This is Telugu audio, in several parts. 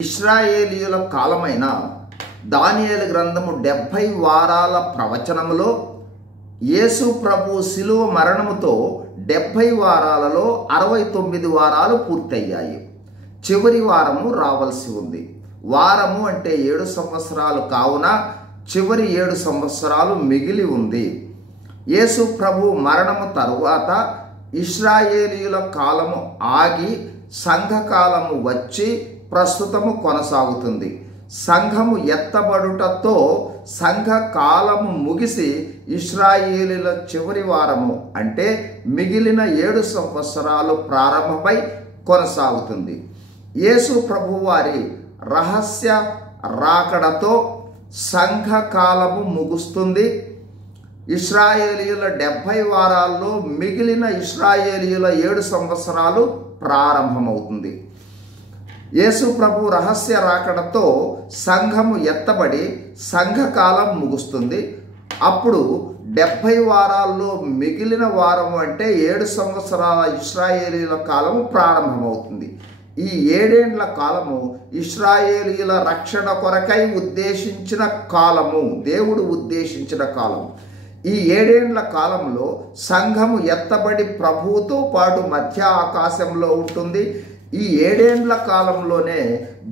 ఇశ్రాయేలీయుల కాలమైన దానియేలు గ్రంథము 70 వారాల ప్రవచనములో యేసు ప్రభు శిలువ మరణముతో 70 వారాలలో 69 వారాలు పూర్తయ్యాయి. చివరి వారము రావాల్సి ఉంది. వారము అంటే 7 సంవత్సరాలు కావున చివరి 7 సంవత్సరాలు మిగిలి ఉంది. యేసు ప్రభు మరణము తరువాత ఇశ్రాయేలీయుల కాలము ఆగి సంఘకాలము వచ్చి ప్రస్తుతము కొనసాగుతుంది. సంఘము ఎత్తబడుటతో సంఘకాలము ముగిసి ఇశ్రాయేలీల చివరి వారము అంటే మిగిలిన 7 సంవత్సరాలు ప్రారంభమై కొనసాగుతుంది. యేసు ప్రభువారి రహస్య రాకడతో సంఘకాలము ముగుస్తుంది. ఇశ్రాయేలీయుల 70 వారాల్లో మిగిలిన ఇశ్రాయేలీయుల 7 సంవత్సరాలు ప్రారంభమవుతుంది. యేసు ప్రభు రహస్య రాకడతో సంఘము ఎత్తబడి సంఘకాలం ముగుస్తుంది. అప్పుడు 70 వారాల్లో మిగిలిన వారం అంటే 7 సంవత్సరాల ఇశ్రాయేలీయుల కాలము ప్రారంభమవుతుంది. ఈ 7 ఏండ్ల కాలము ఇశ్రాయేలీయుల రక్షణ కొరకై ఉద్దేశించిన కాలము, దేవుడు ఉద్దేశించిన కాలం. ఈ 7 ఏండ్ల కాలంలో సంఘము ఎత్తబడి ప్రభువుతో పాటు మధ్య ఆకాశంలో ఉంటుంది. ఈ 7 ఏండ్ల కాలంలోనే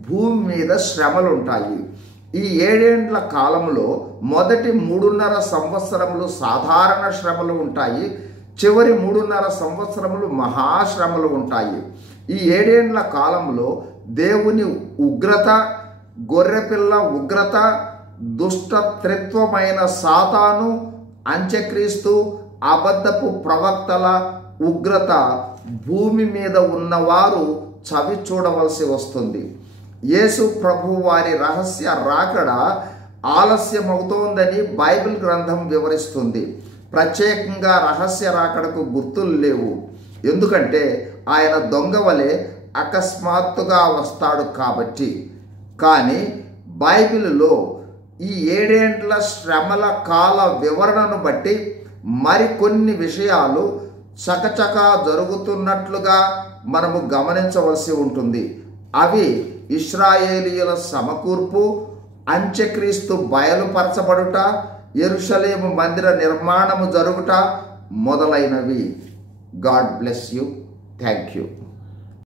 భూమి మీద శ్రమలు ఉంటాయి. ఈ 7 ఏండ్ల కాలంలో మొదటి 3.5 సంవత్సరములు సాధారణ శ్రమలు ఉంటాయి. చివరి 3.5 సంవత్సరములు మహాశ్రమలు ఉంటాయి. ఈ 7 ఏండ్ల కాలంలో దేవుని ఉగ్రత, గొర్రెపిల్ల ఉగ్రత, దుష్టత్రిత్వమైన సాతాను, అంత్యక్రీస్తు, అబద్ధపు ప్రవక్తల ఉగ్రత భూమి మీద ఉన్నవారు చవి చూడవలసి వస్తుంది. యేసు ప్రభు వారి రహస్య రాకడ ఆలస్యమవుతోందని బైబిల్ గ్రంథం వివరిస్తుంది. ప్రత్యేకంగా రహస్య రాకడకు గుర్తులు లేవు. ఎందుకంటే ఆయన దొంగ వలె అకస్మాత్తుగా వస్తాడు కాబట్టి. కానీ బైబిల్లో ఈ 7 ఏండ్ల శ్రమల కాల వివరణను బట్టి మరికొన్ని విషయాలు చకచకా జరుగుతున్నట్లుగా మనము గమనించవలసి ఉంటుంది. అవి ఇశ్రాయేలీయుల సమకూర్పు, అంత్యక్రీస్తు బయలుపరచబడుట, యెరూషలేము మందిర నిర్మాణము జరుగుట మొదలైనవి. God bless you. Thank you.